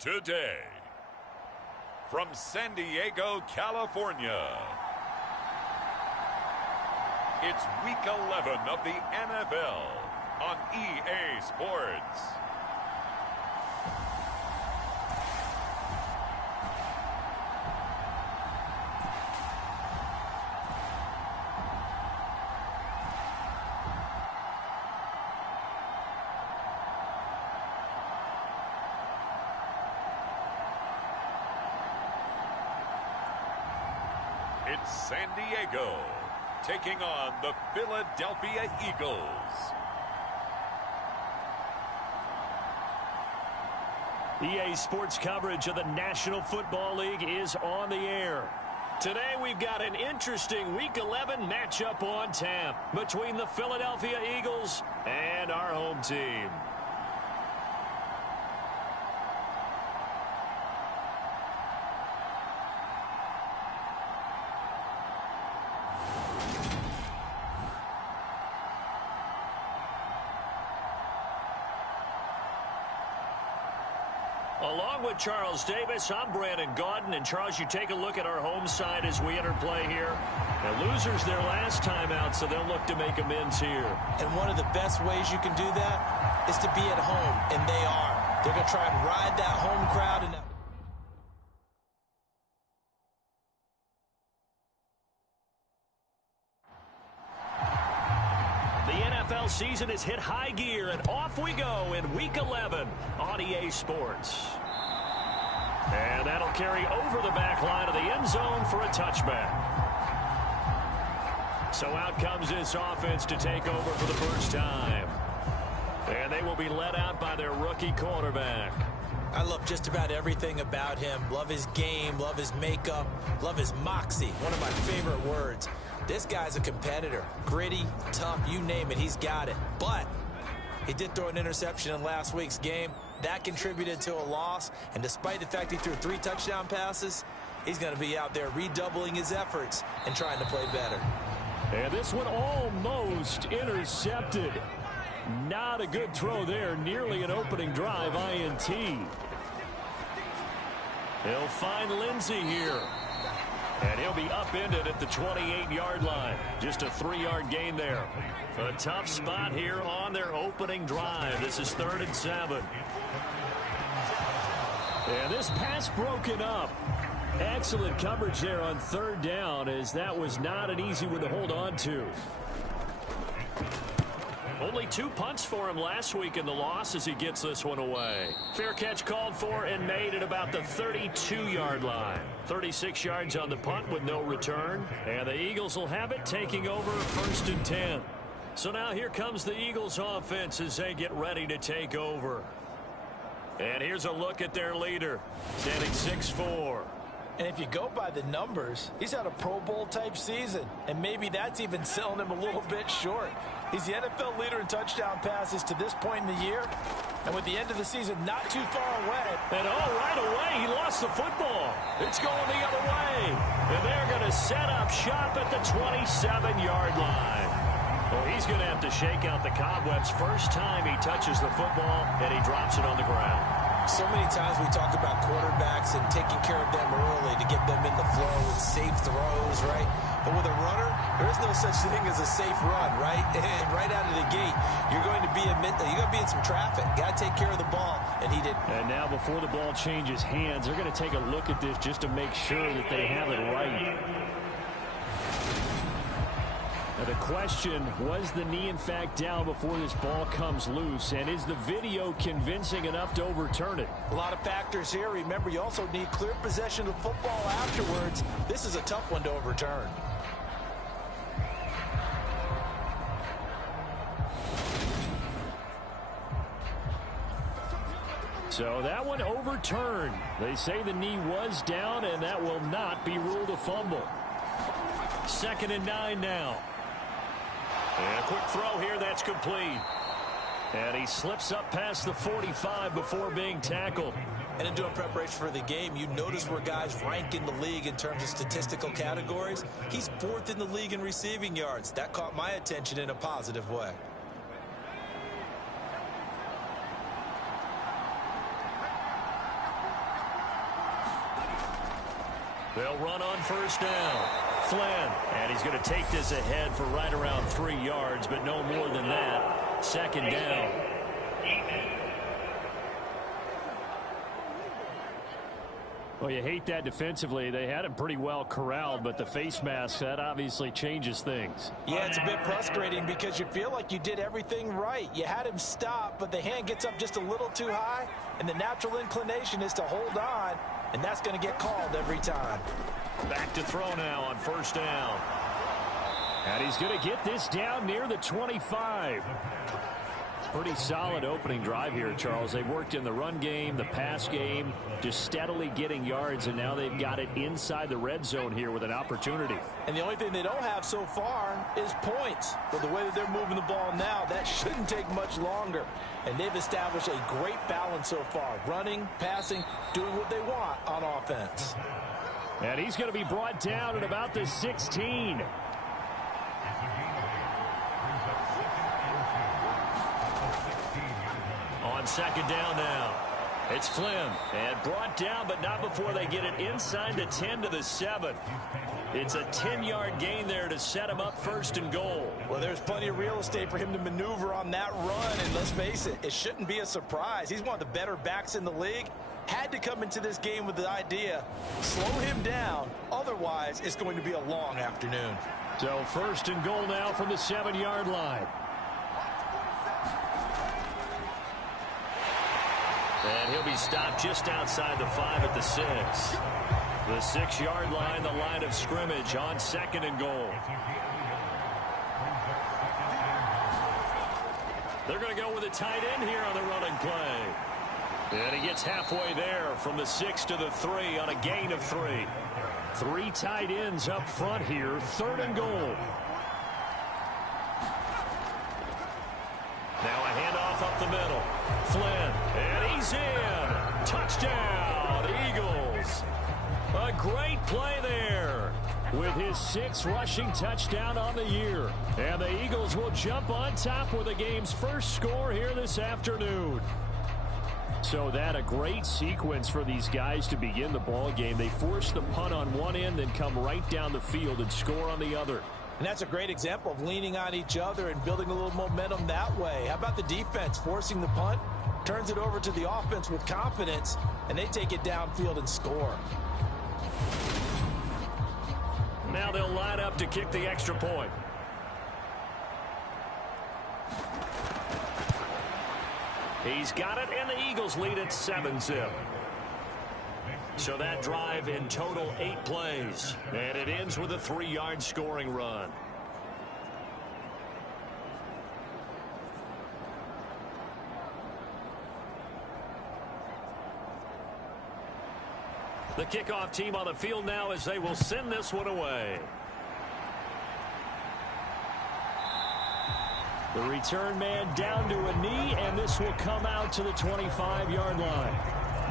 today. From San Diego, California, it's Week 11 of the NFL on EA Sports. It's San Diego taking on the Philadelphia Eagles. EA Sports coverage of the National Football League is on the air. Today we've got an interesting Week 11 matchup on tap between the Philadelphia Eagles and our home team. Along with Charles Davis, I'm Brandon Gaudin. And Charles, you take a look at our home side as we enter play here. The losers their last time out, so they'll look to make amends here. And one of the best ways you can do that is to be at home, and they are. They're going to try and ride that home crowd. And the NFL season has hit high gear, and off we go in Week 11 on EA Sports. And that'll carry over the back line of the end zone for a touchback. So out comes this offense to take over for the first time. And they will be led out by their rookie quarterback. I love just about everything about him. Love his game, love his makeup, love his moxie. One of my favorite words. This guy's a competitor. Gritty, tough, you name it, he's got it. But he did throw an interception in last week's game. That contributed to a loss. And despite the fact he threw 3 touchdown passes, he's going to be out there redoubling his efforts and trying to play better. And this one almost intercepted. Not a good throw there. Nearly an opening drive INT. He'll find Lindsey here. And he'll be upended at the 28-yard line. Just a 3-yard gain there. A tough spot here on their opening drive. This is 3rd and 7. And this pass broken up. Excellent coverage there on 3rd down, as that was not an easy one to hold on to. Only 2 punts for him last week in the loss as he gets this one away. Fair catch called for and made at about the 32-yard line. 36 yards on the punt with no return. And the Eagles will have it, taking over 1st and 10. So now here comes the Eagles offense as they get ready to take over. And here's a look at their leader, standing 6'4". And if you go by the numbers, he's had a Pro Bowl type season. And maybe that's even selling him a little bit short. He's the NFL leader in touchdown passes to this point in the year. And with the end of the season not too far away. And right away, he lost the football. It's going the other way. And they're going to set up shop at the 27-yard line. Well, he's going to have to shake out the cobwebs first time he touches the football, and he drops it on the ground. So many times we talk about quarterbacks and taking care of them early to get them in the flow with safe throws, right? But with a runner, there is no such thing as a safe run, right? And right out of the gate, you're going to be in some traffic. Got to take care of the ball, and he did. And now before the ball changes hands, they're going to take a look at this just to make sure that they have it right. Now the question, was the knee in fact down before this ball comes loose? And is the video convincing enough to overturn it? A lot of factors here. Remember, you also need clear possession of football afterwards. This is a tough one to overturn. So that one overturned. They say the knee was down, and that will not be ruled a fumble. 2nd and 9 now. And a quick throw here, that's complete. And he slips up past the 45 before being tackled. And in doing preparation for the game, you notice where guys rank in the league in terms of statistical categories. He's 4th in the league in receiving yards. That caught my attention in a positive way. They'll run on first down. Flynn, and he's going to take this ahead for right around 3 yards, but no more than that. Second down. Well, you hate that defensively. They had him pretty well corralled, but the face mask, that obviously changes things. Yeah, it's a bit frustrating because you feel like you did everything right. You had him stop, but the hand gets up just a little too high, and the natural inclination is to hold on, and that's going to get called every time. Back to throw now on first down. And he's going to get this down near the 25. Pretty solid opening drive here, Charles. They've worked in the run game, the pass game, just steadily getting yards, and now they've got it inside the red zone here with an opportunity. And the only thing they don't have so far is points. But the way that they're moving the ball now, that shouldn't take much longer. And they've established a great balance so far. Running, passing, doing what they want on offense. And he's going to be brought down at about the 16. On second down now. It's Flynn. And brought down, but not before they get it inside the 10 to the 7. It's a 10-yard gain there to set him up first and goal. Well, there's plenty of real estate for him to maneuver on that run. And let's face it, it shouldn't be a surprise. He's one of the better backs in the league. Had to come into this game with the idea, slow him down. Otherwise, it's going to be a long afternoon. So first and goal now from the 7-yard line. And he'll be stopped just outside the 5 at the 6. The 6-yard line, the line of scrimmage on second and goal. They're going to go with a tight end here on the running play. And he gets halfway there from the 6 to the 3 on a gain of 3. 3 tight ends up front here, third and goal. Now a handoff up the middle. Flynn, and he's in. Touchdown, Eagles. A great play there with his 6th rushing touchdown on the year. And the Eagles will jump on top with the game's first score here this afternoon. So that a great sequence for these guys to begin the ball game. They force the punt on one end, then come right down the field and score on the other. And that's a great example of leaning on each other and building a little momentum that way. How about the defense forcing the punt? Turns it over to the offense with confidence, and they take it downfield and score. Now they'll line up to kick the extra point. He's got it, and the Eagles lead at 7-0. So that drive in total 8 plays. And it ends with a 3-yard scoring run. The kickoff team on the field now as they will send this one away. The return man down to a knee, and this will come out to the 25-yard line.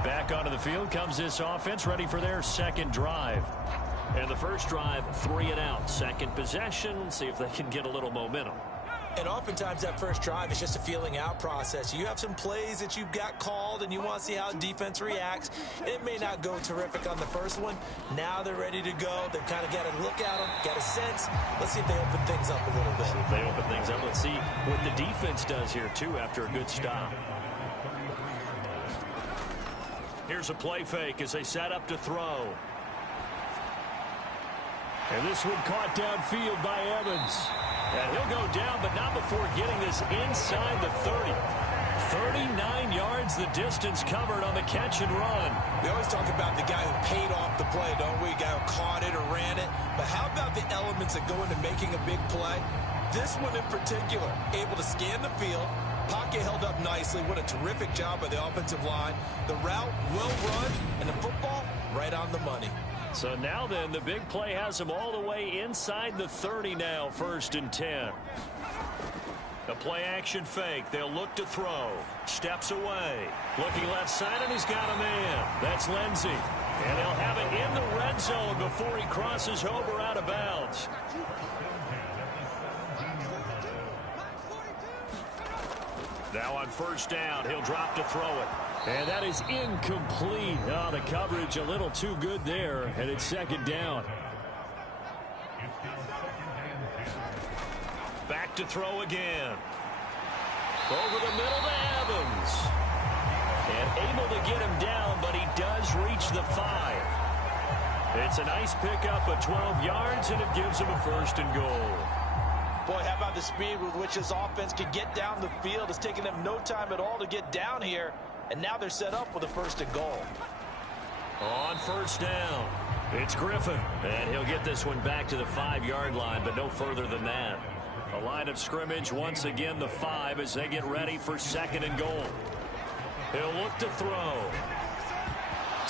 Back onto the field comes this offense, ready for their second drive. And the first drive, 3 and out. Second possession, see if they can get a little momentum. And oftentimes that first drive is just a feeling out process. You have some plays that you've got called and you want to see how defense reacts. It may not go terrific on the first one. Now they're ready to go. They've kind of got to look at them, got a sense. Let's see if they open things up a little bit. See if they open things up. Let's see what the defense does here, too, after a good stop. Here's a play fake as they set up to throw. And this one caught downfield by Evans. And he'll go down, but not before getting this inside the 30. 39 yards the distance covered on the catch and run. We always talk about the guy who paid off the play, don't we? The guy who caught it or ran it. But how about the elements that go into making a big play? This one in particular, able to scan the field. Pocket held up nicely. What a terrific job by the offensive line. The route well run, and the football right on the money. So now then, the big play has them all the way inside the 30 now, 1st and 10. The play action fake. They'll look to throw. Steps away. Looking left side, and he's got a man. That's Lindsey. And they'll have it in the red zone before he crosses over out of bounds. Now on first down, he'll drop to throw it. And that is incomplete. Oh, the coverage a little too good there, and it's second down. Back to throw again. Over the middle to Evans. And able to get him down, but he does reach the 5. It's a nice pickup of 12 yards, and it gives him a first and goal. Boy, how about the speed with which this offense can get down the field? It's taken them no time at all to get down here, and now they're set up with a first and goal. On first down, it's Griffin, and he'll get this one back to the 5-yard line, but no further than that. A line of scrimmage, once again the 5 as they get ready for second and goal. He'll look to throw.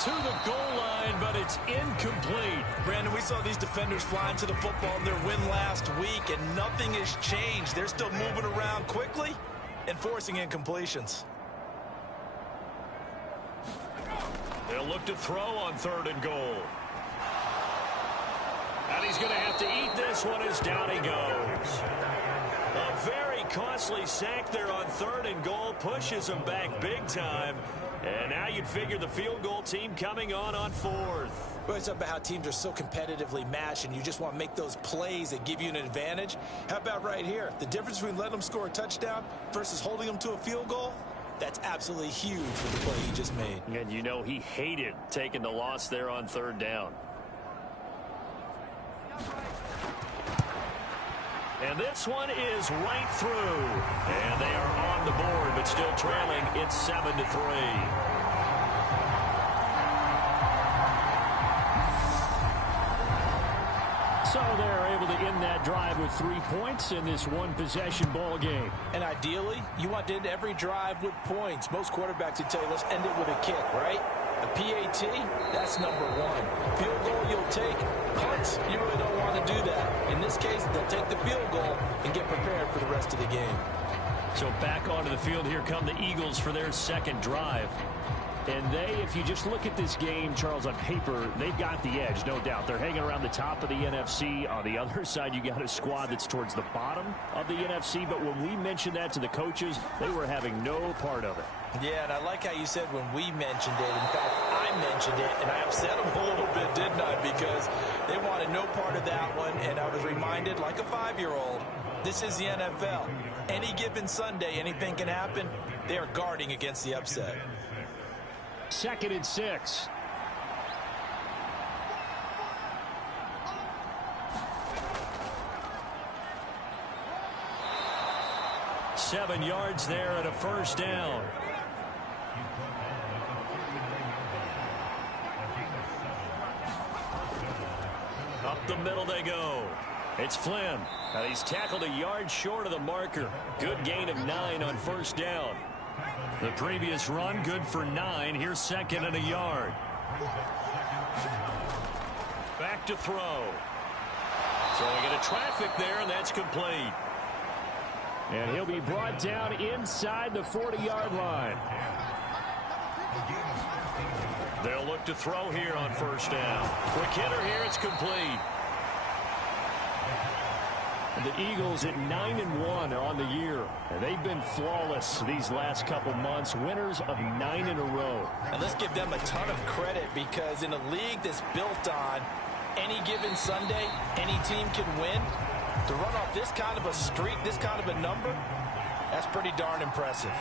To the goal line, but it's incomplete. Brandon, we saw these defenders flying to the football in their win last week, and nothing has changed. They're still moving around quickly and forcing incompletions. They'll look to throw on third and goal. And he's going to have to eat this one as down he goes. A very costly sack there on third and goal pushes him back big time. And now you'd figure the field goal team coming on fourth. Well, it's about how teams are so competitively matched, and you just want to make those plays that give you an advantage. How about right here? The difference between letting them score a touchdown versus holding them to a field goal? That's absolutely huge with the play he just made. And you know he hated taking the loss there on third down. And this one is right through. And they are on the board, but still trailing. It's 7-3. So they're able to end that drive with 3 points in this one-possession ball game. And ideally, you want to end every drive with points. Most quarterbacks would tell you, let's end it with a kick, right? A PAT, that's number 1. Field goal you'll take. Punts, you really don't want to do that. In this case, they'll take the field goal and get prepared for the rest of the game. So back onto the field, here come the Eagles for their second drive. And they, if you just look at this game, Charles, on paper, they've got the edge, no doubt. They're hanging around the top of the NFC. On the other side, you got a squad that's towards the bottom of the NFC. But when we mentioned that to the coaches, they were having no part of it. Yeah, and I like how you said when we mentioned it. In fact, I mentioned it, and I upset them a little bit, didn't I? Because they wanted no part of that one, and I was reminded, like a 5-year-old, this is the NFL. Any given Sunday, anything can happen. They are guarding against the upset. 2nd and 6. Seven yards there and a first down. Up the middle they go. It's Flynn. And he's tackled a yard short of the marker. Good gain of 9 on first down. The previous run, good for 9. Here's 2nd and a yard. Back to throw. Throwing into traffic there, and that's complete. And he'll be brought down inside the 40-yard line. They'll look to throw here on first down. Quick hitter here, it's complete. The Eagles at 9-1 on the year. And they've been flawless these last couple months. Winners of 9 in a row. And let's give them a ton of credit, because in a league that's built on any given Sunday, any team can win. To run off this kind of a streak, this kind of a number, that's pretty darn impressive.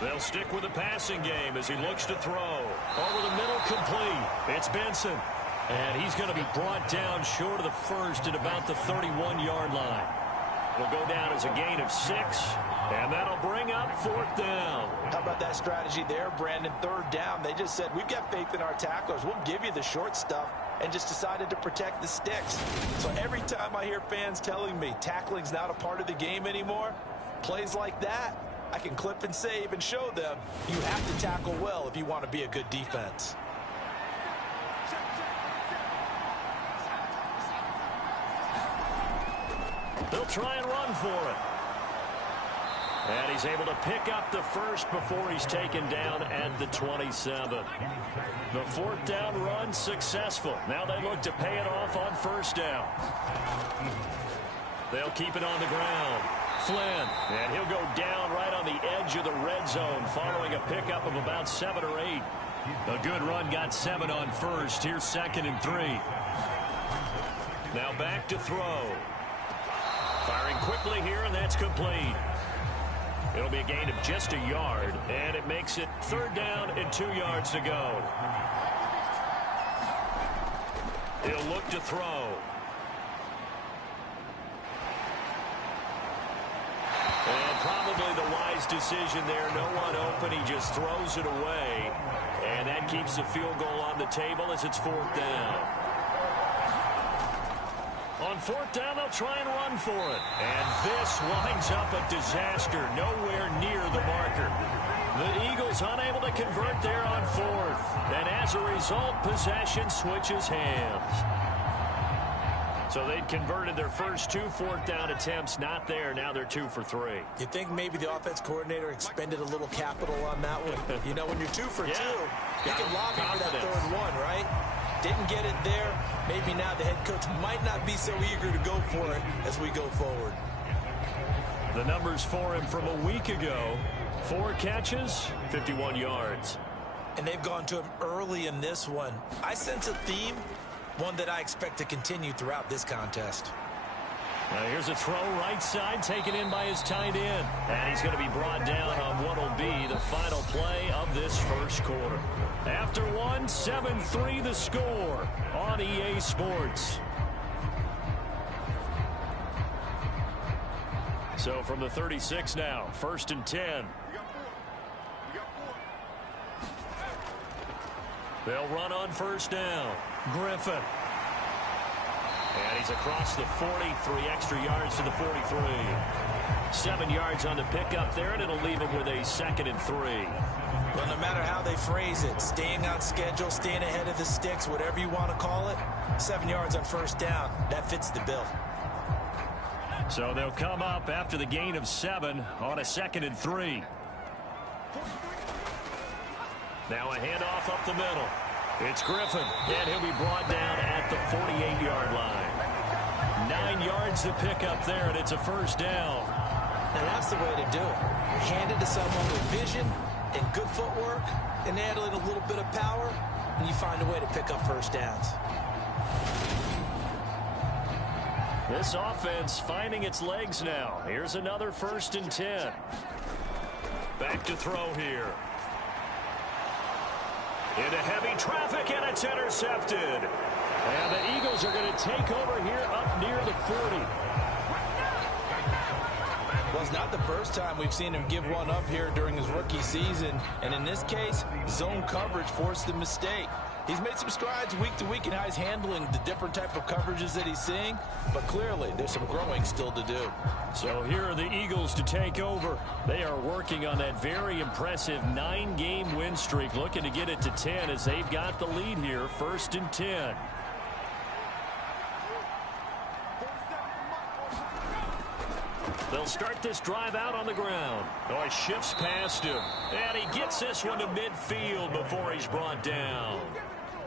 They'll stick with the passing game as he looks to throw. Over the middle, complete. It's Benson. And he's going to be brought down short of the first at about the 31-yard line. It'll go down as a gain of 6, and that'll bring up 4th down. How about that strategy there, Brandon? 3rd down, they just said, we've got faith in our tacklers. We'll give you the short stuff, and just decided to protect the sticks. So every time I hear fans telling me tackling's not a part of the game anymore, plays like that, I can clip and save and show them you have to tackle well if you want to be a good defense. They'll try and run for it. And he's able to pick up the first before he's taken down at the 27. The 4th down run successful. Now they look to pay it off on first down. They'll keep it on the ground. Flynn, and he'll go down right on the edge of the red zone following a pickup of about 7 or 8. A good run got 7 on first. Here's 2nd and 3. Now back to throw. Firing quickly here, and that's complete. It'll be a gain of just a yard, and it makes it 3rd down and 2 yards to go. He'll look to throw. And probably the wise decision there. No one open. He just throws it away. And that keeps the field goal on the table as it's 4th down. On 4th down, they'll try and run for it. And this winds up a disaster. Nowhere near the marker. The Eagles unable to convert there on 4th. And as a result, possession switches hands. So they'd converted their first 2 4th down attempts. Not there. Now they're 2 for 3. You think maybe the offense coordinator expended a little capital on that one? You know, when you're 2 for 2, you can lobby for that 3rd one, right? Didn't get it there. Maybe now the head coach might not be so eager to go for it as we go forward. The numbers for him from a week ago: 4 catches, 51 yards. And they've gone to him early in this one. I sense a theme, one that I expect to continue throughout this contest. Now here's a throw right side, taken in by his tight end. And he's going to be brought down on what will be the final play of this first quarter. After 1, 7-3 the score on EA Sports. So from the 36 now, 1st and 10. They'll run on 1st down. Griffin. And he's across the 40, 3 extra yards to the 43. 7 yards on the pickup there, and it'll leave him with a 2nd and 3. Well, no matter how they phrase it, staying on schedule, staying ahead of the sticks, whatever you want to call it, 7 yards on 1st down, that fits the bill. So they'll come up after the gain of 7 on a 2nd and 3. Now a handoff up the middle. It's Griffin, and he'll be brought down at the 48-yard line. 9 yards to pick up there, and it's a 1st down. And that's the way to do it. Hand it to someone with vision and good footwork, and add in a little bit of power, and you find a way to pick up 1st downs. This offense finding its legs now. Here's another 1st and 10. Back to throw here. Into heavy traffic, and it's intercepted. And the Eagles are going to take over here up near the 40. Well, it's not the first time we've seen him give one up here during his rookie season. And in this case, zone coverage forced the mistake. He's made some strides week to week in how he's handling the different type of coverages that he's seeing. But clearly, there's some growing still to do. So here are the Eagles to take over. They are working on that very impressive 9-game win streak, looking to get it to 10 as they've got the lead here, 1st and 10. They'll start this drive out on the ground. Oh, he shifts past him. And he gets this one to midfield before he's brought down.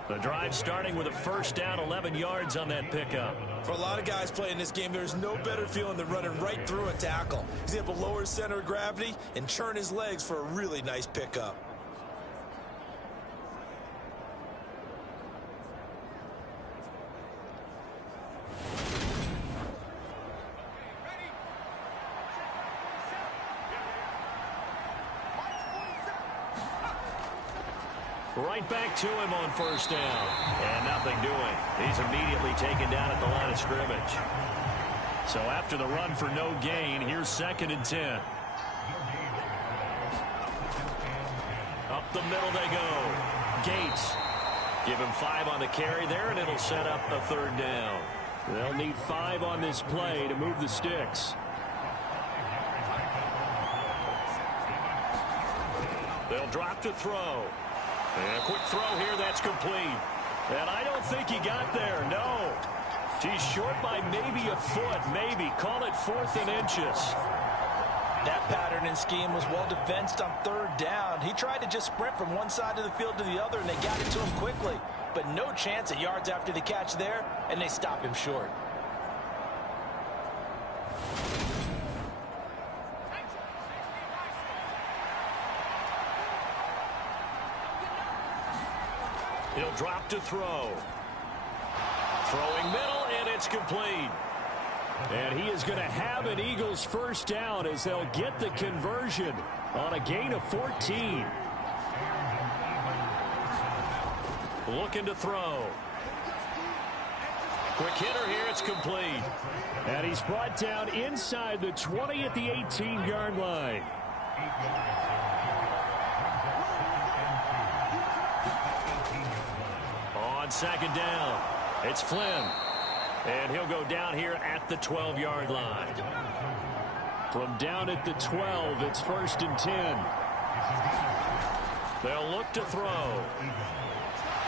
The drive starting with a 1st down, 11 yards on that pickup. For a lot of guys playing this game, there's no better feeling than running right through a tackle. He's able to lower his center of gravity and churn his legs for a really nice pickup. Right back to him on 1st down. And nothing doing. He's immediately taken down at the line of scrimmage. So after the run for no gain, here's 2nd and 10. Up the middle they go. Gates. Give him 5 on the carry there, and it'll set up a 3rd down. They'll need 5 on this play to move the sticks. They'll drop to throw. And a quick throw here, that's complete. And I don't think he got there, no. He's short by maybe a foot, maybe. Call it 4th and inches. That pattern and scheme was well defensed on 3rd down. He tried to just sprint from one side of the field to the other, and they got it to him quickly. But no chance at yards after the catch there, and they stop him short. He'll drop to throw. Throwing middle, and it's complete. And he is going to have an Eagles first down as they'll get the conversion on a gain of 14. Looking to throw. Quick hitter here, it's complete. And he's brought down inside the 20 at the 18-yard line. On second down, it's Flynn. And he'll go down here at the 12-yard line. From down at the 12, it's 1st and 10. They'll look to throw.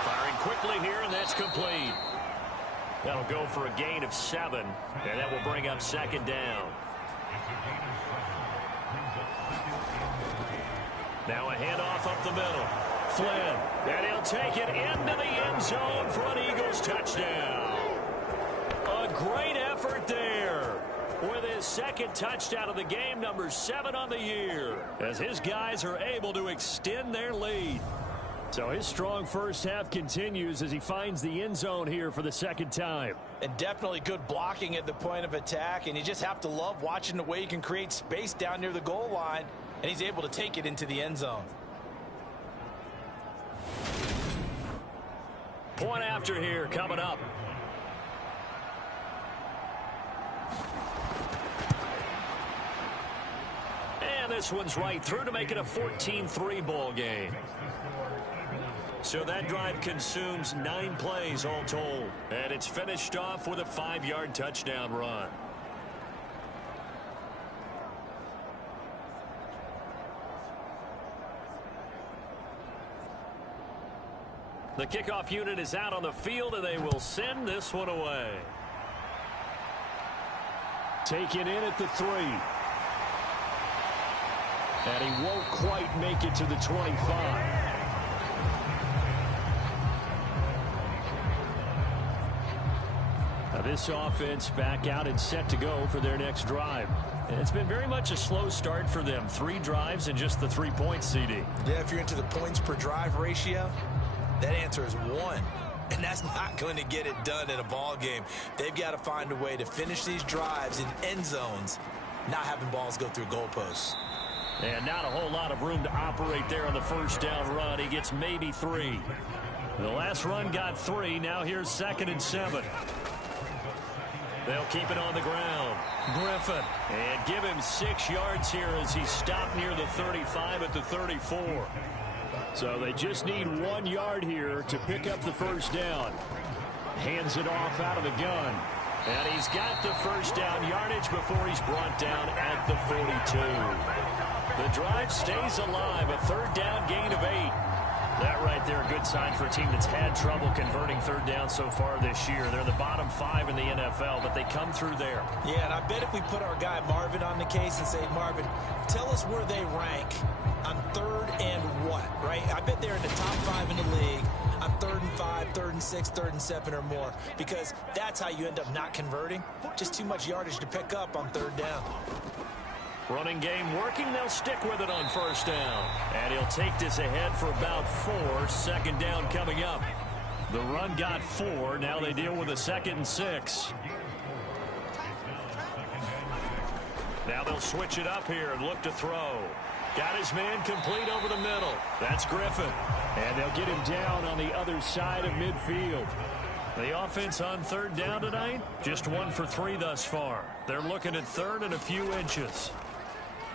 Firing quickly here, and that's complete. That'll go for a gain of 7, and that will bring up 2nd down. Now a handoff up the middle. Flynn, and he'll take it into the end zone for an Eagles touchdown. A great effort there with his 2nd touchdown of the game, number 7 on the year, as his guys are able to extend their lead. So his strong first half continues as he finds the end zone here for the 2nd time. And definitely good blocking at the point of attack, and you just have to love watching the way he can create space down near the goal line, and he's able to take it into the end zone. Point after here coming up. And this one's right through to make it a 14-3 ball game. So that drive consumes 9 plays all told. And it's finished off with a 5-yard touchdown run. The kickoff unit is out on the field, and they will send this one away. Taken in at the 3. And he won't quite make it to the 25. Now this offense back out and set to go for their next drive. And it's been very much a slow start for them. 3 drives and just the 3 points, CD. Yeah, if you're into the points per drive ratio, that answer is 1. And that's not going to get it done in a ball game. They've got to find a way to finish these drives in end zones, not having balls go through goalposts. And not a whole lot of room to operate there on the first down run. He gets maybe 3. The last run got 3. Now here's 2nd and 7. They'll keep it on the ground. Griffin. And give him 6 yards here as he stopped near the 35 at the 34. So they just need 1 yard here to pick up the first down. Hands it off out of the gun. And he's got the first down yardage before he's brought down at the 42. The drive stays alive. A 3rd down gain of 8. That right there, a good sign for a team that's had trouble converting 3rd down so far this year. They're the bottom 5 in the NFL, but they come through there. Yeah, and I bet if we put our guy Marvin on the case and say, Marvin, tell us where they rank on 3rd and what, right? I bet they're in the top 5 in the league on 3rd and 5, 3rd and 6, 3rd and 7 or more, because that's how you end up not converting. Just too much yardage to pick up on 3rd down. Running game working. They'll stick with it on first down. And he'll take this ahead for about 4. 2nd down coming up. The run got 4. Now they deal with a 2nd and 6. Now they'll switch it up here and look to throw. Got his man complete over the middle. That's Griffin. And they'll get him down on the other side of midfield. The offense on 3rd down tonight, just 1 for 3 thus far. They're looking at 3rd and a few inches.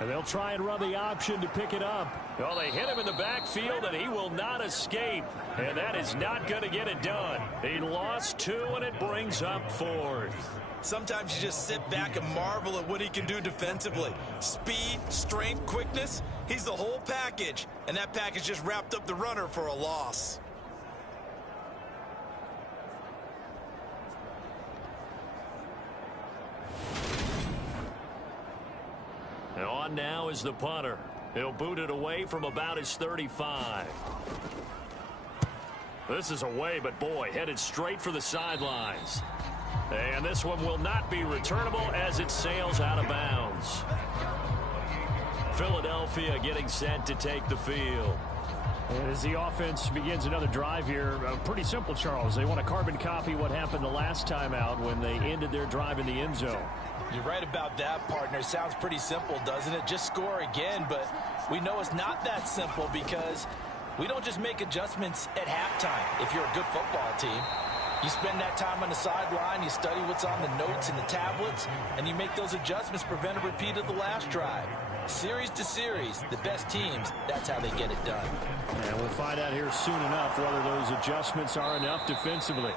And they'll try and run the option to pick it up. Well, they hit him in the backfield, and he will not escape. And that is not going to get it done. He lost 2, and it brings up 4th. Sometimes you just sit back and marvel at what he can do defensively. Speed, strength, quickness, he's the whole package. And that package just wrapped up the runner for a loss. And on now is the punter. He'll boot it away from about his 35. This is away, but boy, headed straight for the sidelines. And this one will not be returnable as it sails out of bounds. Philadelphia getting set to take the field. And as the offense begins another drive here, pretty simple, Charles. They want to carbon copy what happened the last time out when they ended their drive in the end zone. You're right about that, partner. Sounds pretty simple, doesn't it? Just score again, but we know it's not that simple because we don't just make adjustments at halftime if you're a good football team. You spend that time on the sideline, you study what's on the notes and the tablets, and you make those adjustments to prevent a repeat of the last drive. Series to series, the best teams, that's how they get it done. And we'll find out here soon enough whether those adjustments are enough defensively.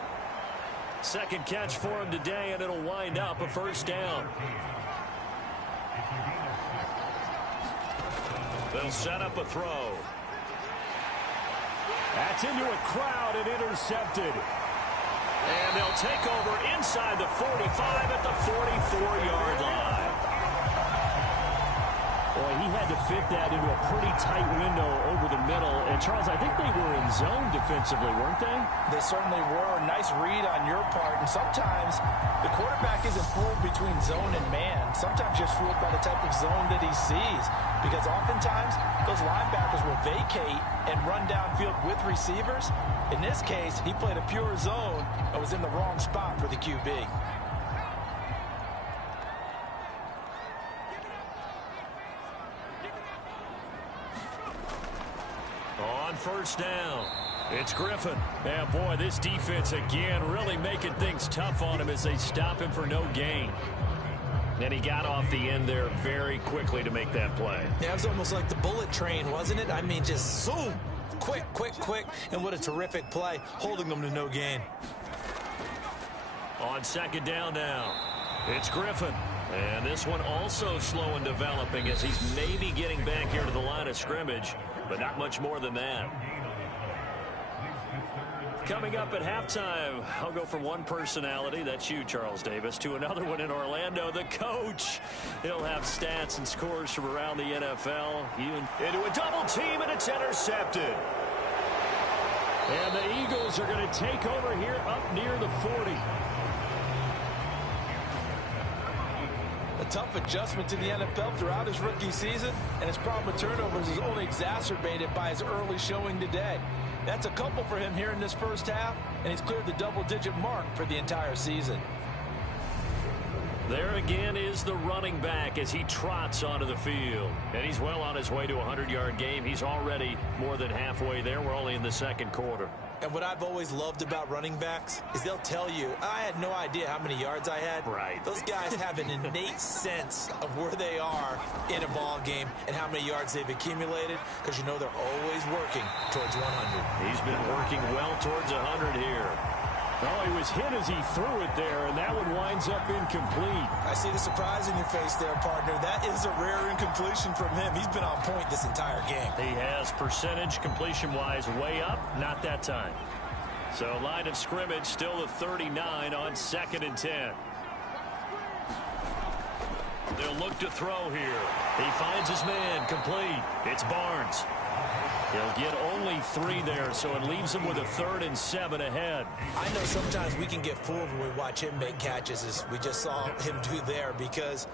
Second catch for him today, and it'll wind up a first down. They'll set up a throw. That's into a crowd and intercepted. And they'll take over inside the 45 at the 44-yard line. Boy, he had to fit that into a pretty tight window over the middle. And, Charles, I think they were in zone defensively, weren't they? They certainly were. A nice read on your part. And sometimes the quarterback isn't fooled between zone and man. Sometimes just fooled by the type of zone that he sees. Because oftentimes those linebackers will vacate and run downfield with receivers. In this case, he played a pure zone and was in the wrong spot for the QB. On first down, it's Griffin. Yeah, boy, this defense again really making things tough on him as they stop him for no gain. And he got off the end there very quickly to make that play. Yeah, it was almost like the bullet train, wasn't it? I mean, just zoom. Quick, quick, quick. And what a terrific play, holding them to no gain. On second down now, it's Griffin. And this one also slow in developing as he's maybe getting back here to the line of scrimmage, but not much more than that. Coming up at halftime, I'll go from one personality, that's you, Charles Davis, to another one in Orlando, the coach. He'll have stats and scores from around the NFL. Into a double team, and it's intercepted. And the Eagles are going to take over here up near the 40. A tough adjustment to the NFL throughout his rookie season, and his problem with turnovers is only exacerbated by his early showing today. That's a couple for him here in this first half, and he's cleared the double-digit mark for the entire season. There again is the running back as he trots onto the field. And he's well on his way to a 100-yard game. He's already more than halfway there. We're only in the second quarter. And what I've always loved about running backs is they'll tell you, I had no idea how many yards I had. Right. Those guys have an innate sense of where they are in a ball game and how many yards they've accumulated, because you know they're always working towards 100. He's been working well towards 100 here. Oh, he was hit as he threw it there, and that one winds up incomplete. I see the surprise in your face there, partner. That is a rare incompletion from him. He's been on point this entire game. He has percentage completion-wise way up, not that time. So line of scrimmage still the 39 on 2nd and 10. They'll look to throw here. He finds his man, complete. It's Barnes. He'll get only 3 there, so it leaves him with a 3rd and 7 ahead. I know sometimes we can get fooled when we watch him make catches, as we just saw him do there, because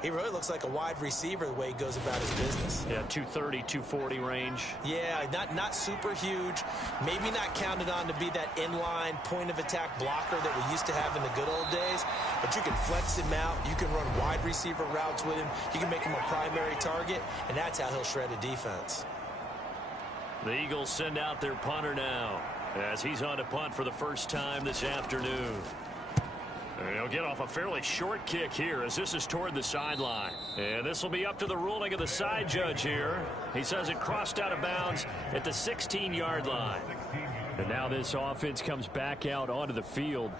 he really looks like a wide receiver the way he goes about his business. Yeah, 230, 240 range. Yeah, not super huge. Maybe not counted on to be that inline point-of-attack blocker that we used to have in the good old days, but you can flex him out. You can run wide receiver routes with him. You can make him a primary target, and that's how he'll shred a defense. The Eagles send out their punter now as he's on to punt for the first time this afternoon. And he'll get off a fairly short kick here as this is toward the sideline. And this will be up to the ruling of the side judge here. He says it crossed out of bounds at the 16-yard line. And now this offense comes back out onto the field.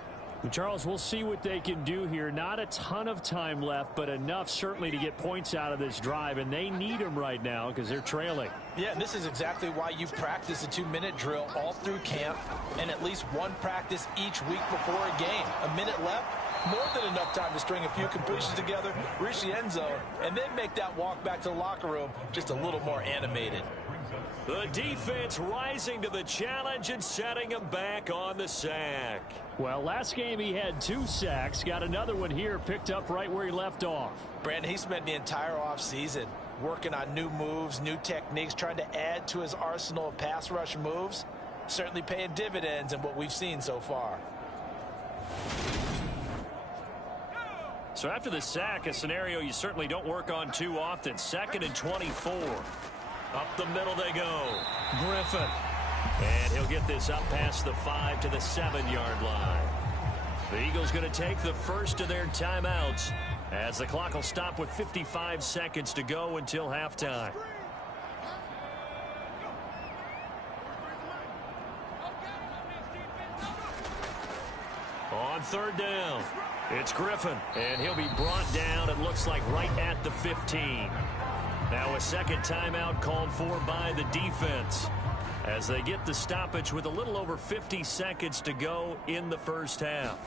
And Charles, we'll see what they can do here. Not a ton of time left, but enough certainly to get points out of this drive. And they need them right now because they're trailing. Yeah, and this is exactly why you practice a 2-minute drill all through camp and at least one practice each week before a game. A minute left, more than enough time to string a few completions together, reach the end zone, and then make that walk back to the locker room just a little more animated. The defense rising to the challenge and setting him back on the sack. Well, last game he had 2 sacks. Got another one here picked up right where he left off. Brandon, he spent the entire offseason working on new moves, new techniques, trying to add to his arsenal of pass rush moves. Certainly paying dividends in what we've seen so far. So after the sack, a scenario you certainly don't work on too often. 2nd and 24. Up the middle they go. Griffin. And he'll get this up past the 5 to the 7-yard line. The Eagles going to take the first of their timeouts as the clock will stop with 55 seconds to go until halftime. On 3rd down, it's Griffin, and he'll be brought down, it looks like, right at the 15. Now a second timeout called for by the defense as they get the stoppage with a little over 50 seconds to go in the first half.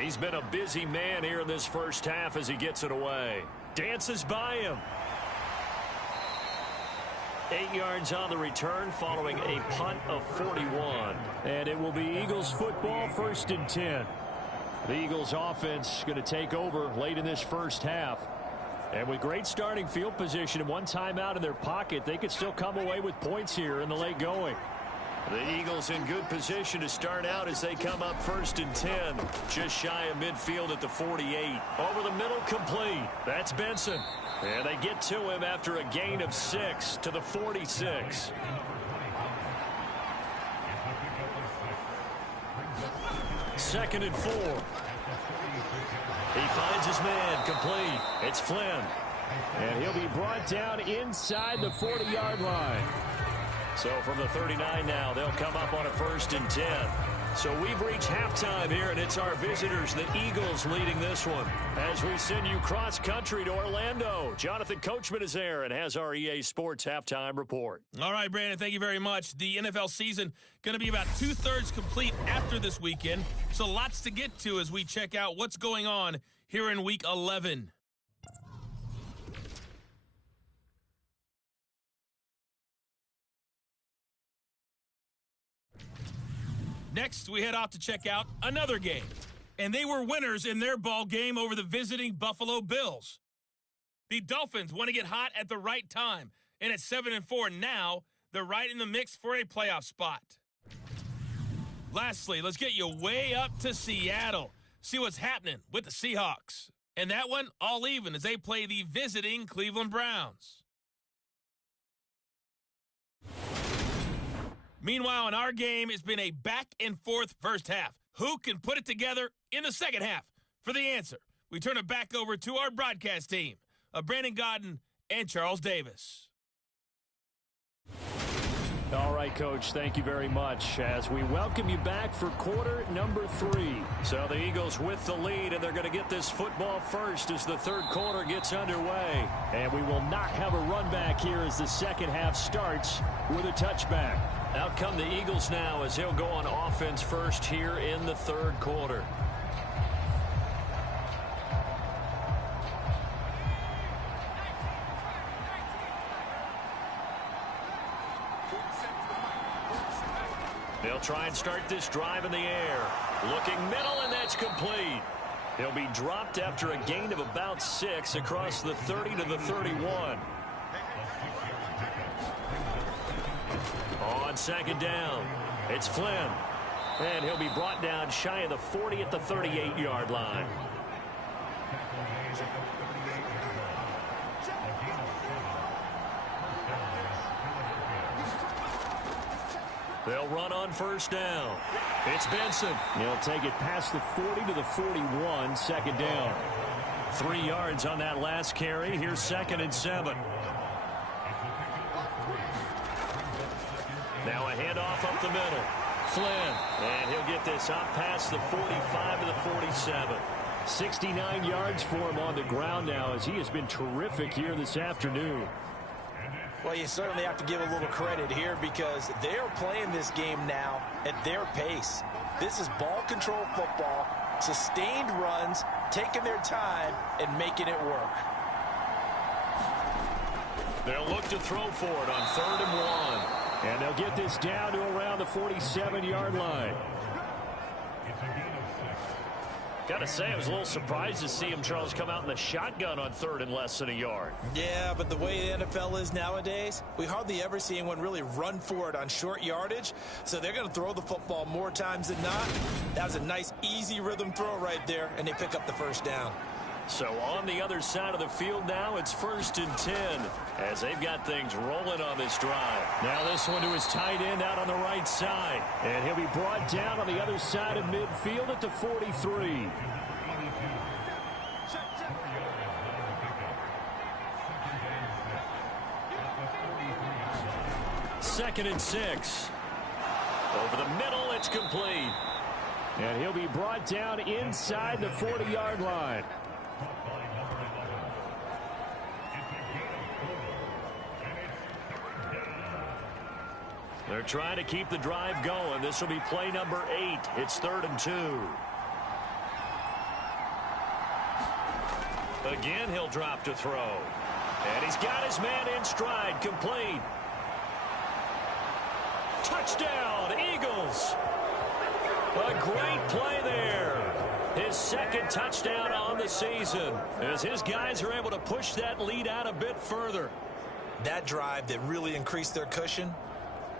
He's been a busy man here in this first half as he gets it away. Dances by him. 8 yards on the return following a punt of 41. And it will be Eagles football, 1st and 10. The Eagles offense going to take over late in this first half. And with great starting field position and one timeout in their pocket, they could still come away with points here in the late going. The Eagles in good position to start out as they come up 1st and 10. Just shy of midfield at the 48. Over the middle, complete. That's Benson. And they get to him after a gain of 6 to the 46. Second and 4. He finds his man, complete. It's Flynn. And he'll be brought down inside the 40-yard line. So from the 39 now, they'll come up on a 1st and 10. So we've reached halftime here, and it's our visitors, the Eagles, leading this one. As we send you cross-country to Orlando, Jonathan Coachman is there and has our EA Sports halftime report. All right, Brandon, thank you very much. The NFL season going to be about 2/3 complete after this weekend, so lots to get to as we check out what's going on here in Week 11. Next, we head off to check out another game. And they were winners in their ball game over the visiting Buffalo Bills. The Dolphins want to get hot at the right time. And at 7-4 now, they're right in the mix for a playoff spot. Lastly, let's get you way up to Seattle. See what's happening with the Seahawks. And that one, all even as they play the visiting Cleveland Browns. Meanwhile, in our game, it's been a back-and-forth first half. Who can put it together in the second half? For the answer, we turn it back over to our broadcast team of Brandon Godden and Charles Davis. All right, Coach, thank you very much as we welcome you back for quarter number 3. So the Eagles with the lead, and they're going to get this football first as the third quarter gets underway. And we will not have a run back here as the second half starts with a touchback. Out come the Eagles now as he'll go on offense first here in the third quarter. They'll try and start this drive in the air. Looking middle, and that's complete. He'll be dropped after a gain of about 6 across the 30 to the 31. On second down, it's Flynn. And he'll be brought down shy of the 40 at the 38-yard line. They'll run on first down. It's Benson. He'll take it past the 40 to the 41, second down. 3 yards on that last carry. Here's 2nd and 7. Now a handoff up the middle. Flynn. And he'll get this up past the 45 to the 47. 69 yards for him on the ground now as he has been terrific here this afternoon. Well, you certainly have to give a little credit here because they are playing this game now at their pace. This is ball control football, sustained runs, taking their time, and making it work. They'll look to throw for it on 3rd and 1. And they'll get this down to around the 47-yard line. Got to say, I was a little surprised to see him, Charles, come out in the shotgun on 3rd and less than a yard. Yeah, but the way the NFL is nowadays, we hardly ever see anyone really run for it on short yardage. So they're going to throw the football more times than not. That was a nice, easy rhythm throw right there, and they pick up the first down. So on the other side of the field now, it's 1st and 10 as they've got things rolling on this drive. Now this one to his tight end out on the right side. And he'll be brought down on the other side of midfield at the 43. Second and 6. Over the middle, it's complete. And he'll be brought down inside the 40-yard line. They're trying to keep the drive going. This will be play number 8. It's 3rd and 2. Again, he'll drop to throw. And he's got his man in stride, complete. Touchdown, Eagles. A great play there. His 2nd touchdown on the season as his guys are able to push that lead out a bit further. That drive that really increased their cushion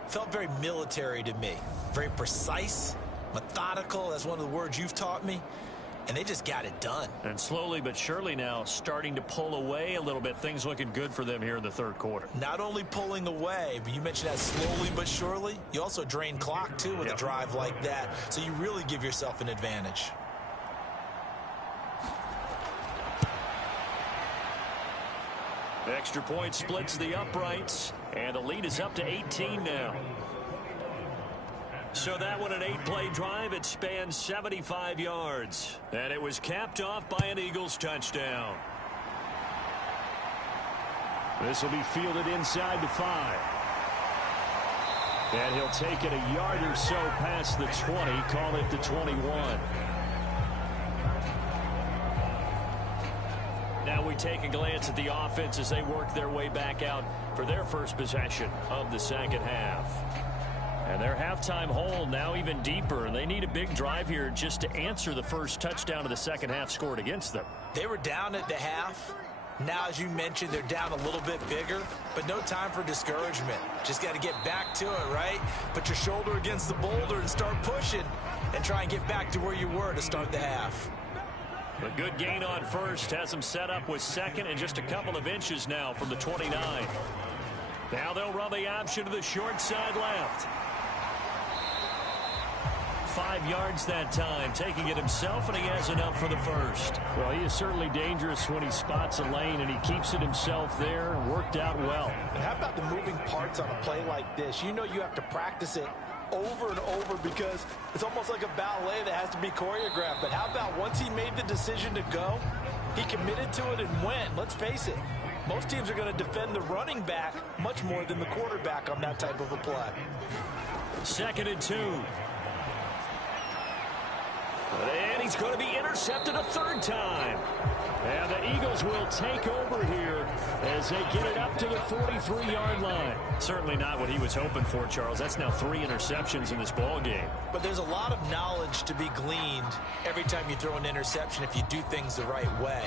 felt very military to me. Very precise, methodical. That's one of the words you've taught me. And they just got it done. And slowly but surely now starting to pull away a little bit. Things looking good for them here in the 3rd quarter. Not only pulling away, but you mentioned that slowly but surely. You also drain clock, too, with a drive like that. So you really give yourself an advantage. Extra point splits the uprights, and the lead is up to 18 now. So that one, an 8-play drive. It spans 75 yards, and it was capped off by an Eagles touchdown. This will be fielded inside the 5. And he'll take it a yard or so past the 20, call it the 21. Now we take a glance at the offense as they work their way back out for their first possession of the second half. And their halftime hole now even deeper, and they need a big drive here just to answer the first touchdown of the second half scored against them. They were down at the half. Now, as you mentioned, they're down a little bit bigger, but no time for discouragement. Just got to get back to it, right? Put your shoulder against the boulder and start pushing and try and get back to where you were to start the half. A good gain on first has them set up with second and just a couple of inches now from the 29. Now they'll run the option to the short side left. 5 yards that time, taking it himself, and he has enough for the first. Well, he is certainly dangerous when he spots a lane, and he keeps it himself there and worked out well. And how about the moving parts on a play like this? You know you have to practice it over and over because it's almost like a ballet that has to be choreographed. But how about once he made the decision to go, he committed to it and went. Let's face it, most teams are going to defend the running back much more than the quarterback on that type of a play. 2nd and 2. And he's going to be intercepted a 3rd time. And the Eagles will take over here as they get it up to the 43-yard line. Certainly not what he was hoping for, Charles. That's now 3 interceptions in this ball game. But there's a lot of knowledge to be gleaned every time you throw an interception if you do things the right way.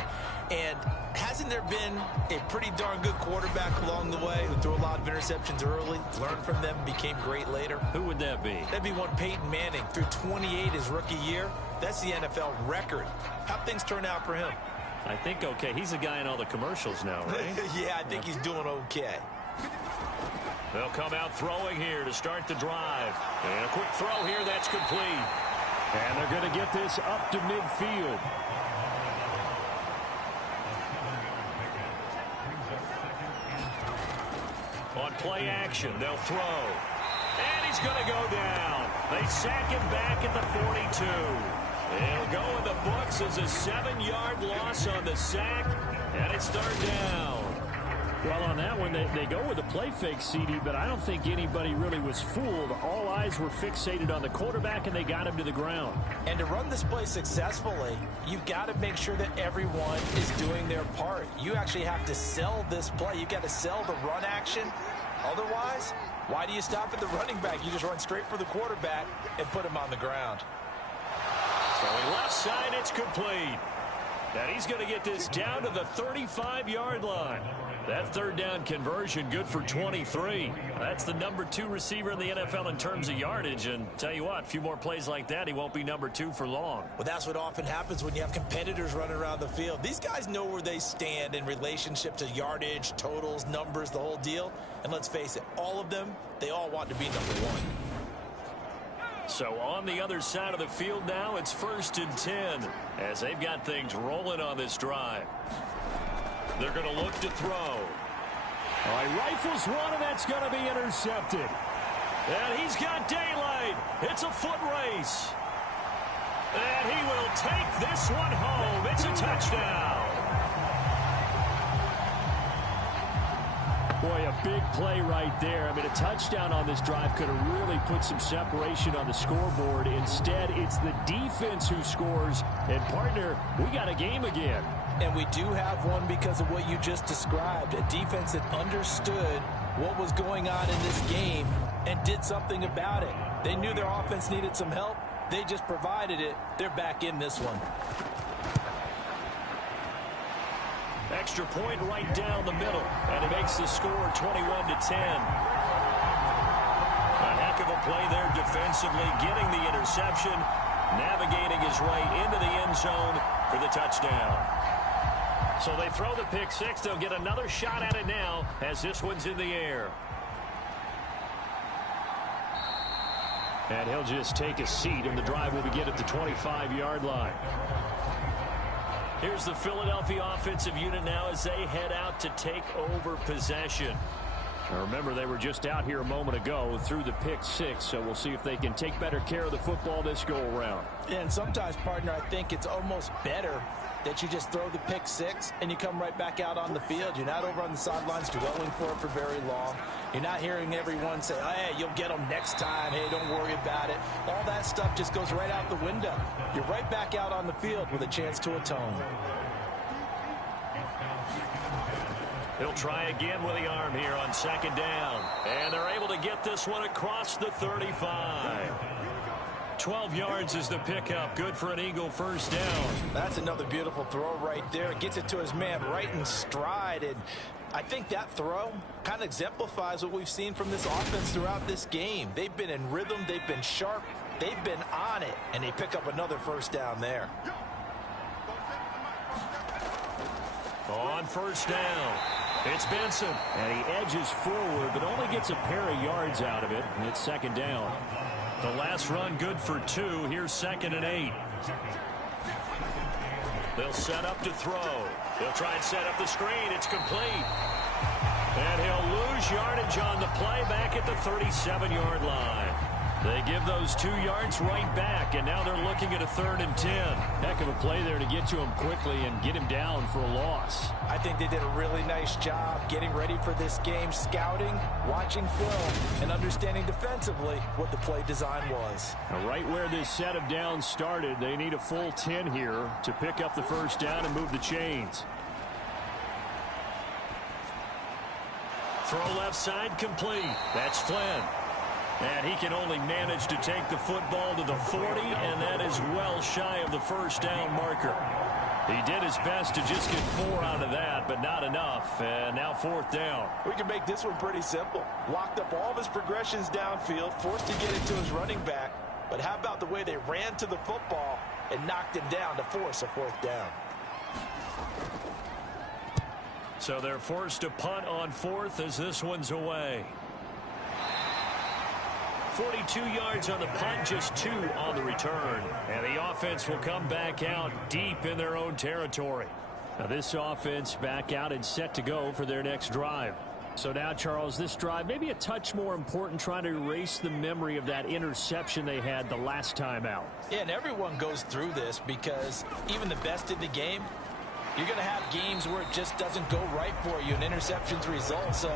And hasn't there been a pretty darn good quarterback along the way who threw a lot of interceptions early, learned from them, became great later? Who would that be? That'd be one Peyton Manning. Threw 28 his rookie year. That's the NFL record. How'd things turn out for him? I think okay. He's a guy in all the commercials now, right? Yeah, I think he's doing okay. They'll come out throwing here to start the drive. And a quick throw here, that's complete. And they're going to get this up to midfield. On play action, they'll throw. And he's going to go down. They sack him back at the 42. It'll go in the books as a 7-yard loss on the sack, and it's 3rd down. Well, on that one, they go with a play fake, CD, but I don't think anybody really was fooled. All eyes were fixated on the quarterback, and they got him to the ground. And to run this play successfully, you've got to make sure that everyone is doing their part. You actually have to sell this play. You've got to sell the run action. Otherwise, why do you stop at the running back? You just run straight for the quarterback and put him on the ground. Throwing left side, it's complete. And he's going to get this down to the 35-yard line. That third down conversion good for 23. That's the number 2 receiver in the NFL in terms of yardage. And tell you what, a few more plays like that, he won't be number 2 for long. Well, that's what often happens when you have competitors running around the field. These guys know where they stand in relationship to yardage, totals, numbers, the whole deal. And let's face it, all of them, they all want to be number 1. So on the other side of the field now, it's 1st and 10 as they've got things rolling on this drive. They're going to look to throw. All right, rifles one, and that's going to be intercepted. And he's got daylight. It's a foot race. And he will take this one home. It's a touchdown. Boy, a big play right there. I mean, a touchdown on this drive could have really put some separation on the scoreboard. Instead, it's the defense who scores. And, partner, we got a game again. And we do have one because of what you just described. A defense that understood what was going on in this game and did something about it. They knew their offense needed some help. They just provided it. They're back in this one. Extra point right down the middle, and it makes the score 21-10. A heck of a play there defensively, getting the interception, navigating his way into the end zone for the touchdown. So they throw the pick six. They'll get another shot at it now as this one's in the air. And he'll just take a seat, and the drive will begin at the 25-yard line. Here's the Philadelphia offensive unit now as they head out to take over possession. Now remember, they were just out here a moment ago through the pick six, so we'll see if they can take better care of the football this go-around. And sometimes, partner, I think it's almost better that you just throw the pick six and you come right back out on the field. You're not over on the sidelines dwelling for it for very long. You're not hearing everyone say, hey, you'll get them next time. Hey, don't worry about it. All that stuff just goes right out the window. You're right back out on the field with a chance to atone. He'll try again with the arm here on second down. And they're able to get this one across the 35. 12 yards is the pickup. Good for an Eagle first down. That's another beautiful throw right there. Gets it to his man right in stride. And I think that throw kind of exemplifies what we've seen from this offense throughout this game. They've been in rhythm. They've been sharp. They've been on it. And they pick up another first down there. On first down, it's Benson. And he edges forward, but only gets a pair of yards out of it. And it's second down. The last run good for 2. Here's 2nd and 8. They'll set up to throw. They'll try and set up the screen. It's complete. And he'll lose yardage on the play back at the 37-yard line. They give those 2 yards right back, and now they're looking at a 3rd and 10. Heck of a play there to get to him quickly and get him down for a loss. I think they did a really nice job getting ready for this game, scouting, watching film, and understanding defensively what the play design was. Now, right where this set of downs started, they need a full 10 here to pick up the first down and move the chains. Throw left side complete. That's Flynn. And he can only manage to take the football to the 40, and that is well shy of the first down marker. He did his best to just get 4 out of that, but not enough. And now 4th down. We can make this one pretty simple. Locked up all of his progressions downfield, forced to get it to his running back. But how about the way they ran to the football and knocked him down to force a 4th down? So they're forced to punt on 4th as this one's away. 42 yards on the punt, just 2 on the return. And the offense will come back out deep in their own territory. Now this offense back out and set to go for their next drive. So now, Charles, this drive maybe a touch more important, trying to erase the memory of that interception they had the last time out. Yeah, and everyone goes through this because even the best in the game, you're going to have games where it just doesn't go right for you and interceptions result. So,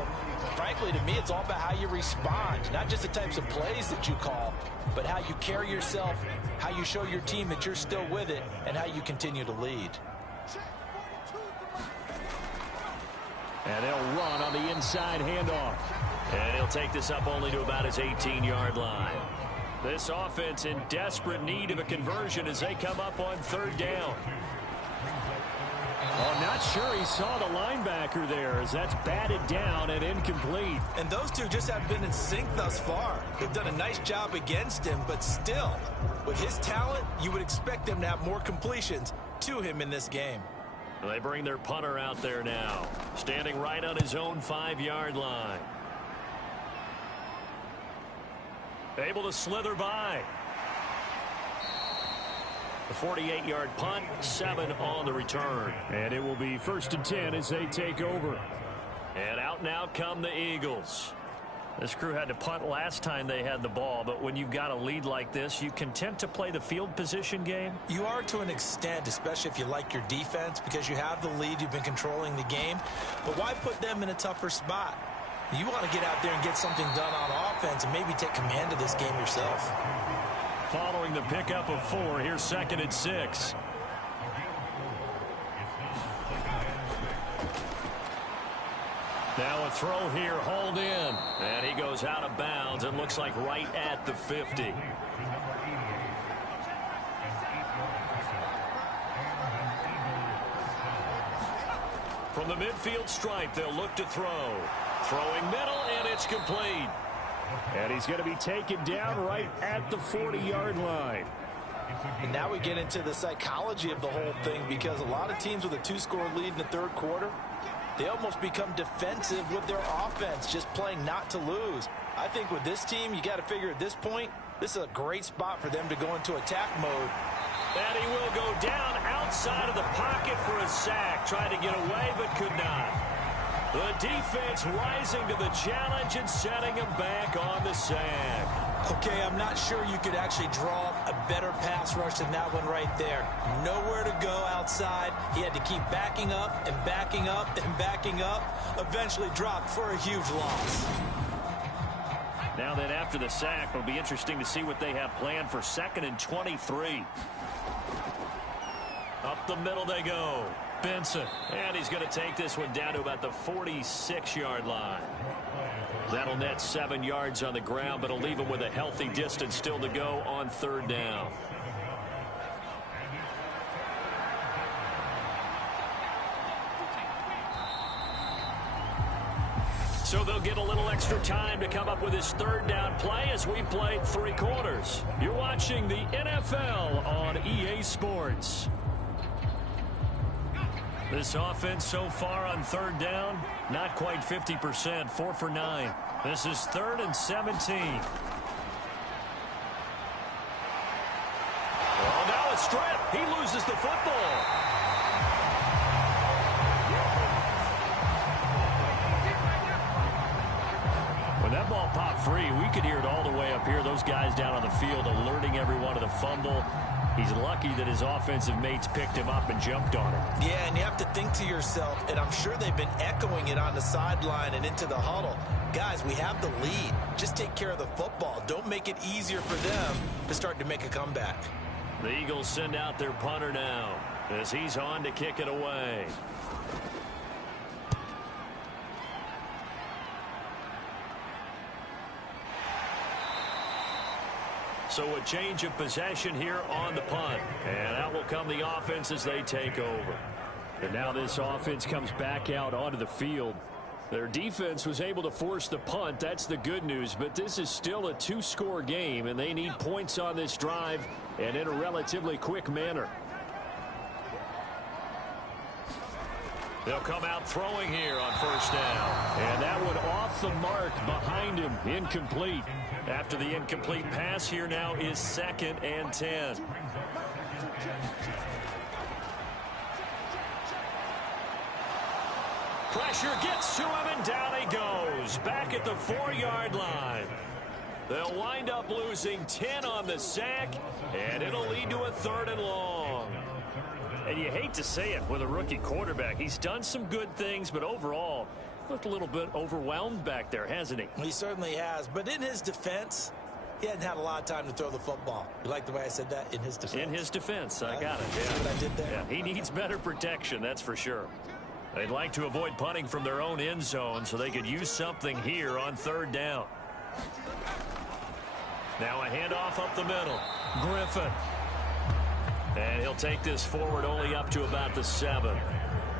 frankly, to me, it's all about how you respond, not just the types of plays that you call, but how you carry yourself, how you show your team that you're still with it, and how you continue to lead. And they'll run on the inside handoff. And he'll take this up only to about his 18-yard line. This offense in desperate need of a conversion as they come up on third down. Oh, not sure he saw the linebacker there as that's batted down and incomplete. And those two just haven't been in sync thus far. They've done a nice job against him, but still, with his talent, you would expect them to have more completions to him in this game. They bring their punter out there now, standing right on his own 5-yard line. Able to slither by. The 48-yard punt, 7 on the return. And it will be 1st and 10 as they take over. And out now come the Eagles. This crew had to punt last time they had the ball, but when you've got a lead like this, you content to play the field position game? You are to an extent, especially if you like your defense, because you have the lead, you've been controlling the game. But why put them in a tougher spot? You want to get out there and get something done on offense and maybe take command of this game yourself. Following the pickup of 4, here's 2nd and 6. Now a throw here, hauled in. And he goes out of bounds and looks like right at the 50. From the midfield stripe, they'll look to throw. Throwing middle, and it's complete. And he's going to be taken down right at the 40-yard line. And now we get into the psychology of the whole thing, because a lot of teams with a 2-score lead in the third quarter, they almost become defensive with their offense, just playing not to lose. I think with this team, you got to figure at this point, this is a great spot for them to go into attack mode. And he will go down outside of the pocket for a sack. Tried to get away, but could not. The defense rising to the challenge and setting him back on the sack. Okay, I'm not sure you could actually draw up a better pass rush than that one right there. Nowhere to go outside. He had to keep backing up and backing up and backing up. Eventually dropped for a huge loss. Now then, after the sack, it'll be interesting to see what they have planned for 2nd and 23. Up the middle they go. Benson. And he's going to take this one down to about the 46-yard line. That'll net 7 yards on the ground, but it'll leave him with a healthy distance still to go on third down. So they'll get a little extra time to come up with his third down play as we've played 3 quarters. You're watching the NFL on EA Sports. This offense so far on third down, not quite 50%, 4 for 9. This is 3rd and 17. Oh, now a strip. He loses the football. When that ball popped free, we could hear it all the way up here. Those guys down on the field alerting everyone of the fumble. He's lucky that his offensive mates picked him up and jumped on him. Yeah, and you have to think to yourself, and I'm sure they've been echoing it on the sideline and into the huddle. Guys, we have the lead. Just take care of the football. Don't make it easier for them to start to make a comeback. The Eagles send out their punter now as he's on to kick it away. So a change of possession here on the punt. And out will come the offense as they take over. And now this offense comes back out onto the field. Their defense was able to force the punt. That's the good news. But this is still a 2-score game, and they need points on this drive and in a relatively quick manner. They'll come out throwing here on first down. And that one off the mark behind him. Incomplete. After the incomplete pass, here now is 2nd and 10. Pressure gets to him, and down he goes. Back at the 4-yard line. They'll wind up losing 10 on the sack, and it'll lead to a 3rd and long. And you hate to say it with a rookie quarterback. He's done some good things, but overall, looked a little bit overwhelmed back there, hasn't he? He certainly has. But in his defense, he hadn't had a lot of time to throw the football. You like the way I said that? In his defense. In his defense, I got it. Yeah. See what I did there? Yeah, he needs better protection, that's for sure. They'd like to avoid punting from their own end zone so they could use something here on third down. Now a handoff up the middle. Griffin. And he'll take this forward only up to about the 7.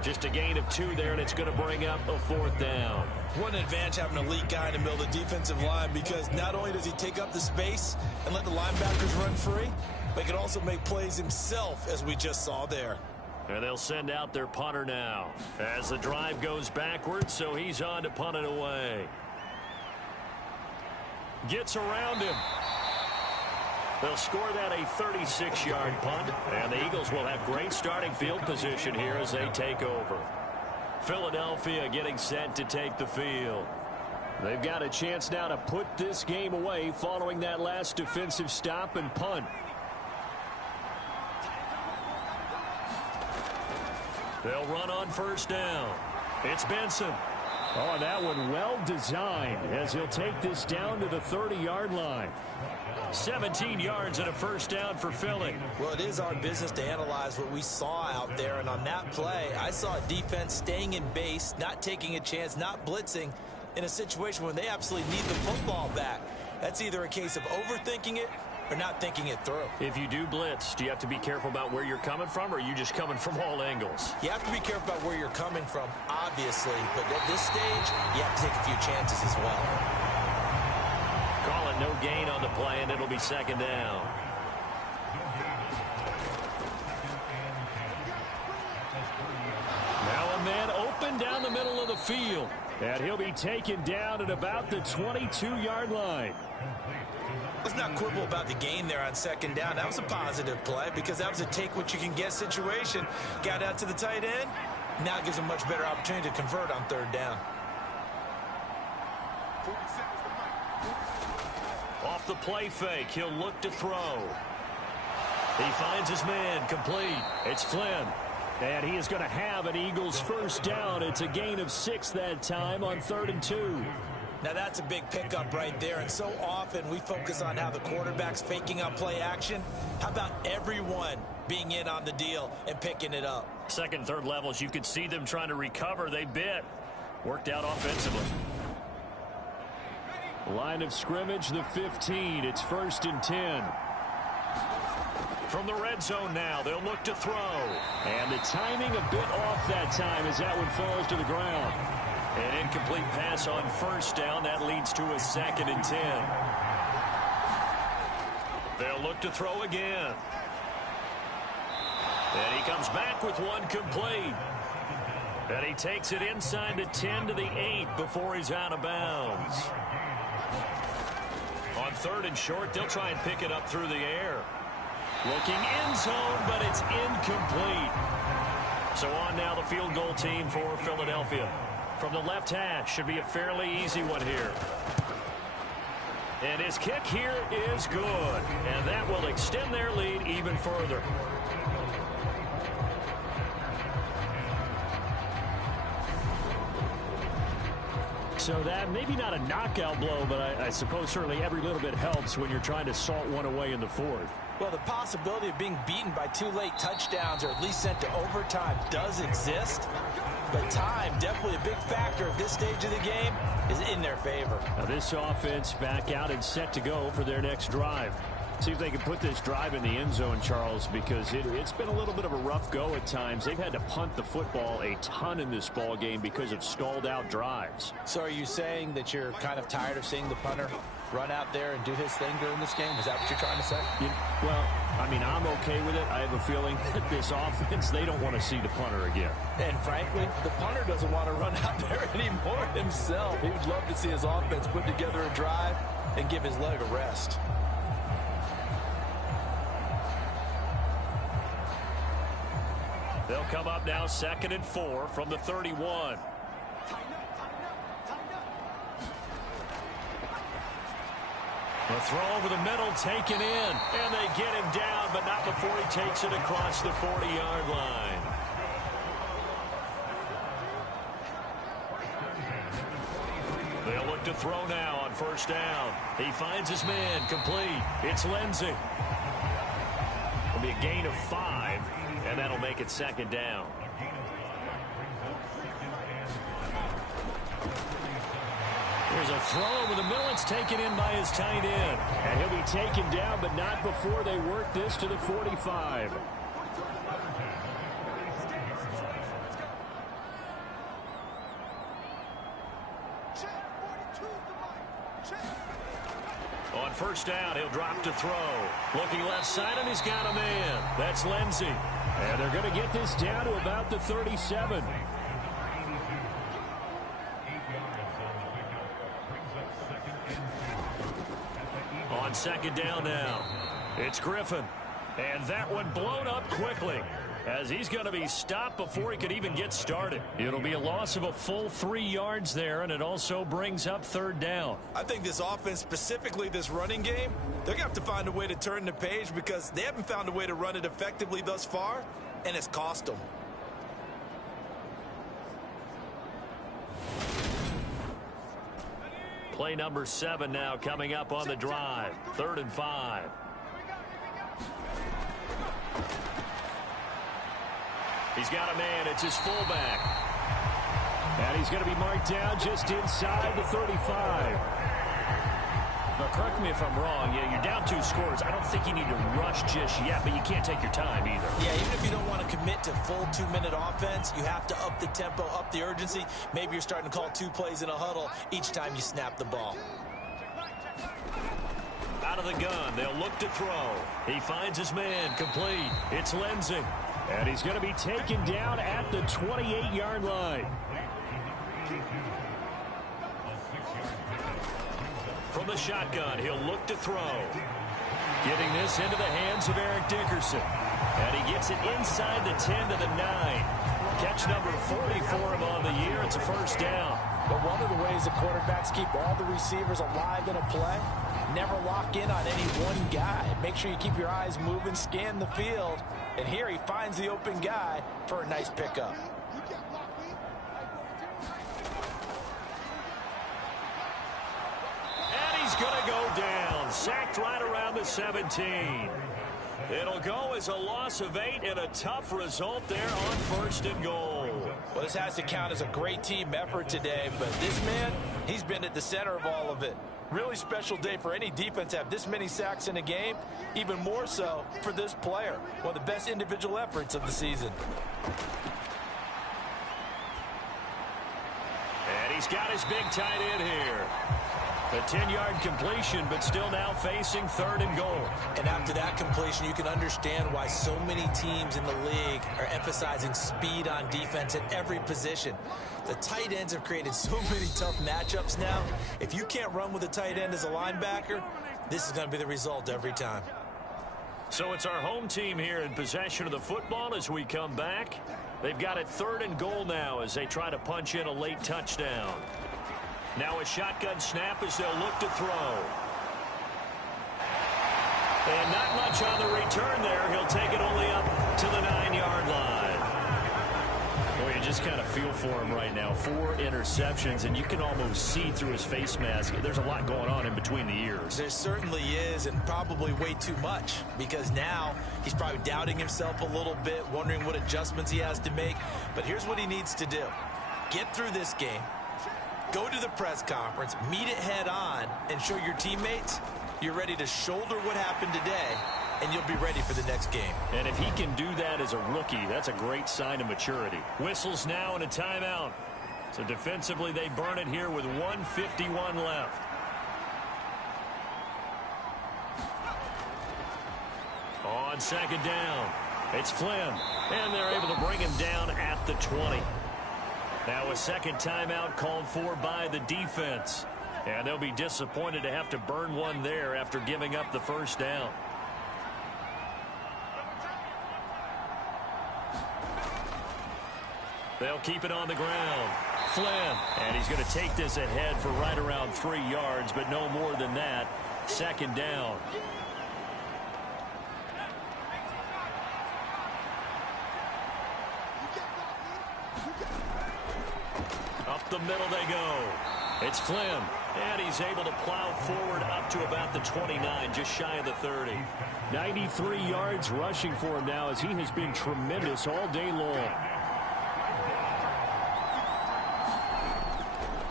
Just a gain of 2 there, and it's going to bring up a 4th down. What an advantage having an elite guy in the middle of the defensive line, because not only does he take up the space and let the linebackers run free, but he can also make plays himself, as we just saw there. And they'll send out their punter now as the drive goes backwards, so he's on to punt it away. Gets around him. They'll score that a 36-yard punt, and the Eagles will have great starting field position here as they take over. Philadelphia getting set to take the field. They've got a chance now to put this game away following that last defensive stop and punt. They'll run on 1st down. It's Benson. Oh, that one well designed as he'll take this down to the 30-yard line. 17 yards and a 1st down for Philly. Well, it is our business to analyze what we saw out there, and on that play, I saw a defense staying in base, not taking a chance, not blitzing in a situation when they absolutely need the football back. That's either a case of overthinking it or not thinking it through. If you do blitz, do you have to be careful about where you're coming from, or are you just coming from all angles? You have to be careful about where you're coming from, obviously, but at this stage, you have to take a few chances as well. Call it no gain on the play, and it'll be 2nd down. Now a man open down the middle of the field, and he'll be taken down at about the 22-yard line. Let's not quibble about the gain there on 2nd down. That was a positive play because that was a take-what-you-can-get situation. Got out to the tight end. Now it gives a much better opportunity to convert on 3rd down. Off the play fake, he'll look to throw. He finds his man, complete. It's Flynn. And he is going to have an Eagles 1st down. It's a gain of 6 that time on 3rd and 2. Now that's a big pickup right there, and so often we focus on how the quarterback's faking out play action. How about everyone being in on the deal and picking it up? 2nd, 3rd levels, you could see them trying to recover. They bit. Worked out offensively. Line of scrimmage, the 15. It's 1st and 10. From the red zone now, they'll look to throw. And the timing a bit off that time as that one falls to the ground. An incomplete pass on 1st down. That leads to a 2nd and 10. They'll look to throw again. And he comes back with one complete. And he takes it inside the 10 to the 8 before he's out of bounds. On 3rd and short, they'll try and pick it up through the air. Looking end zone, but it's incomplete. So on now the field goal team for Philadelphia. From the left hash, should be a fairly easy one here. And his kick here is good. And that will extend their lead even further. So that maybe not a knockout blow, but I suppose certainly every little bit helps when you're trying to salt one away in the 4th. Well, the possibility of being beaten by 2 late touchdowns or at least sent to overtime does exist. But time, definitely a big factor at this stage of the game, is in their favor. Now this offense back out and set to go for their next drive. See if they can put this drive in the end zone, Charles, because it's been a little bit of a rough go at times. They've had to punt the football a ton in this ball game because of stalled out drives. So are you saying that you're kind of tired of seeing the punter run out there and do his thing during this game? Is that what you're trying to say? Well, I mean, I'm okay with it. I have a feeling that this offense, they don't want to see the punter again. And frankly, the punter doesn't want to run out there anymore himself. He would love to see his offense put together a drive and give his leg a rest. They'll come up now 2nd and 4 from the 31. The throw over the middle taken in, and they get him down, but not before he takes it across the 40-yard line. They'll look to throw now on 1st down. He finds his man, complete. It's Lindsey. It'll be a gain of 5. And that'll make it 2nd down. Here's a throw over the middle. It's taken in by his tight end. And he'll be taken down, but not before they work this to the 45. On first down, he'll drop to throw. Looking left side, and he's got a man. That's Lindsey. And they're going to get this down to about the 37. On second down now, it's Griffin. And that one blown up quickly, as he's going to be stopped before he could even get started. It'll be a loss of a full 3 yards there, and it also brings up third down. I think this offense, specifically this running game, they're going to have to find a way to turn the page because they haven't found a way to run it effectively thus far, and it's cost them. Play number 7 now coming up on the drive. 3rd and 5. He's got a man. It's his fullback. And he's going to be marked down just inside the 35. Now, correct me if I'm wrong. Yeah, you're down 2 scores. I don't think you need to rush just yet, but you can't take your time either. Yeah, even if you don't want to commit to full 2-minute offense, you have to up the tempo, up the urgency. Maybe you're starting to call 2 plays in a huddle each time you snap the ball. Out of the gun, they'll look to throw. He finds his man, complete. It's Lindsey. And he's going to be taken down at the 28-yard line. From the shotgun, he'll look to throw. Getting this into the hands of Eric Dickerson. And he gets it inside the 10 to the 9. Catch number 40 for him on the year. It's a first down. But one of the ways the quarterbacks keep all the receivers alive in a play, never lock in on any one guy. Make sure you keep your eyes moving, scan the field. And here he finds the open guy for a nice pickup. And he's going to go down. Sacked right around the 17. It'll go as a loss of 8 and a tough result there on 1st and goal. Well, this has to count as a great team effort today, but this man, he's been at the center of all of it. Really special day for any defense to have this many sacks in a game, even more so for this player. One of the best individual efforts of the season. And he's got his big tight end here. A 10-yard completion, but still now facing 3rd and goal. And after that completion, you can understand why so many teams in the league are emphasizing speed on defense at every position. The tight ends have created so many tough matchups now. If you can't run with a tight end as a linebacker, this is going to be the result every time. So it's our home team here in possession of the football as we come back. They've got it 3rd and goal now as they try to punch in a late touchdown. Now a shotgun snap as they'll look to throw. And not much on the return there. He'll take it only up to the 9-yard line. Boy, you just kind of feel for him right now. 4 interceptions, and you can almost see through his face mask. There's a lot going on in between the ears. There certainly is, and probably way too much, because now he's probably doubting himself a little bit, wondering what adjustments he has to make. But here's what he needs to do. Get through this game. Go to the press conference, meet it head on, and show your teammates you're ready to shoulder what happened today, and you'll be ready for the next game. And if he can do that as a rookie, that's a great sign of maturity. Whistles now and a timeout. So defensively, they burn it here with 1:51 left. On second down, it's Flynn, and they're able to bring him down at the 20. Now a second timeout called for by the defense. And they'll be disappointed to have to burn one there after giving up the first down. They'll keep it on the ground. Flynn, and he's going to take this ahead for right around 3 yards, but no more than that. Second down. Up the middle they go. It's Flynn, and he's able to plow forward up to about the 29, just shy of the 30. 93 yards rushing for him now as he has been tremendous all day long.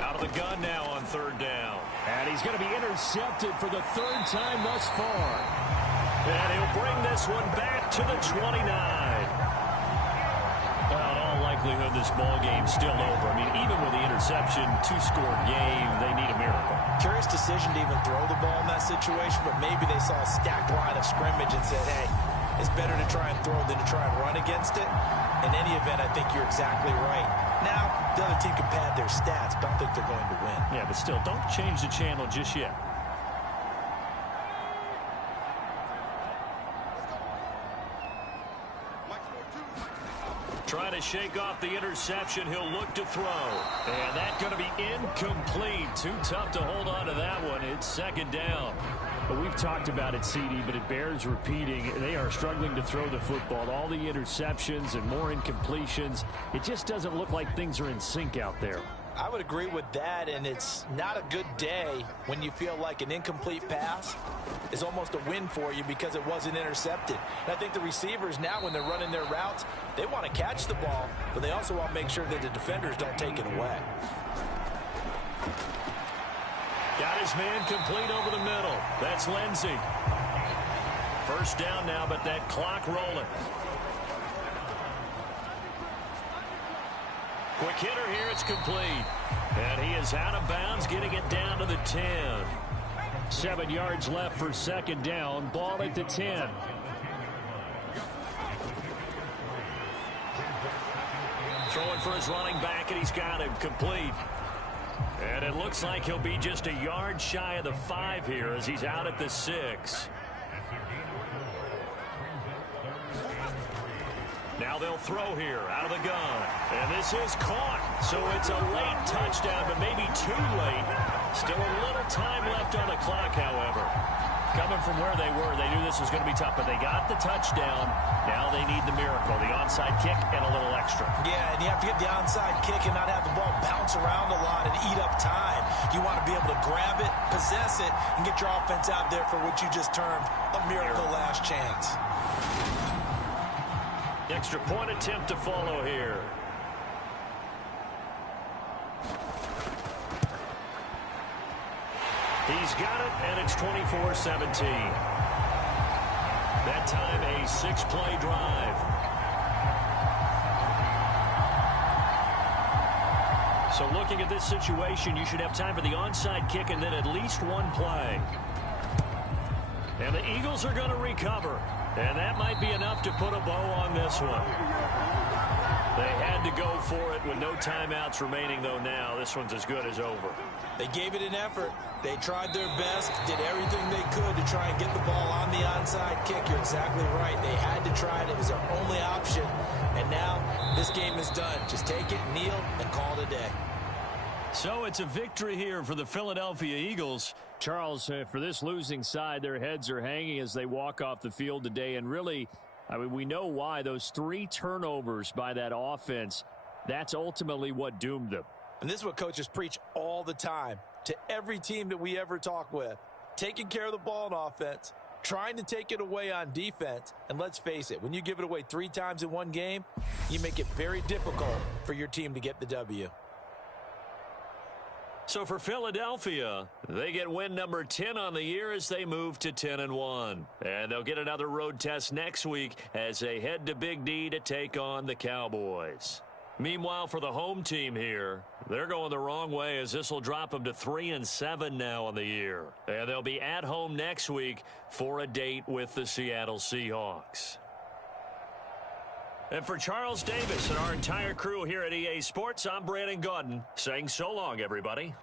Out of the gun now on third down. And he's going to be intercepted for the third time thus far. And he'll bring this one back to the 29. Well, in all likelihood, this ball game's still over. I mean, even with the interception, two-score game, they need a miracle. Curious decision to even throw the ball in that situation, but maybe they saw a stacked line of scrimmage and said, hey, it's better to try and throw than to try and run against it. In any event, I think you're exactly right. Now, the other team can pad their stats, but I don't think they're going to win. Yeah, but still, don't change the channel just yet. Trying to shake off the interception. He'll look to throw. And that's going to be incomplete. Too tough to hold on to that one. It's second down. But we've talked about it, CD, but it bears repeating. They are struggling to throw the football. All the interceptions and more incompletions. It just doesn't look like things are in sync out there. I would agree with that, and it's not a good day when you feel like an incomplete pass is almost a win for you because it wasn't intercepted. And I think the receivers now, when they're running their routes, they want to catch the ball, but they also want to make sure that the defenders don't take it away. Got his man complete over the middle. That's Lindsey. First down now, but that clock rolling. Quick hitter here, it's complete. And he is out of bounds, getting it down to the 10. 7 yards left for second down. Ball at the 10. Throwing for his running back, and he's got him complete. And it looks like he'll be just a yard shy of the 5 here as he's out at the 6. Now they'll throw here out of the gun. And this is caught. So it's a late touchdown, but maybe too late. Still a little time left on the clock, however. Coming from where they were, they knew this was going to be tough, but they got the touchdown. Now they need the miracle, the onside kick and a little extra. Yeah, and you have to get the onside kick and not have the ball bounce around a lot and eat up time. You want to be able to grab it, possess it, and get your offense out there for what you just termed a miracle last chance. Extra point attempt to follow here. He's got it, and it's 24-17. That time a 6-play drive. So looking at this situation, you should have time for the onside kick and then at least one play. And the Eagles are going to recover. And that might be enough to put a bow on this one. They had to go for it with no timeouts remaining, though now this one's as good as over. They gave it an effort. They tried their best, did everything they could to try and get the ball on the onside kick. You're exactly right. They had to try it. It was their only option. And now this game is done. Just take it, kneel, and call it a day. So it's a victory here for the Philadelphia Eagles. Charles, for this losing side, their heads are hanging as they walk off the field today. And really, I mean, we know why. Those 3 turnovers by that offense, that's ultimately what doomed them. And this is what coaches preach all the time to every team that we ever talk with. Taking care of the ball on offense, trying to take it away on defense. And let's face it, when you give it away 3 times in one game, you make it very difficult for your team to get the W. So for Philadelphia, they get win number 10 on the year as they move to 10-1. And they'll get another road test next week as they head to Big D to take on the Cowboys. Meanwhile, for the home team here, they're going the wrong way as this will drop them to 3-7 now on the year. And they'll be at home next week for a date with the Seattle Seahawks. And for Charles Davis and our entire crew here at EA Sports, I'm Brandon Gaudin saying so long, everybody.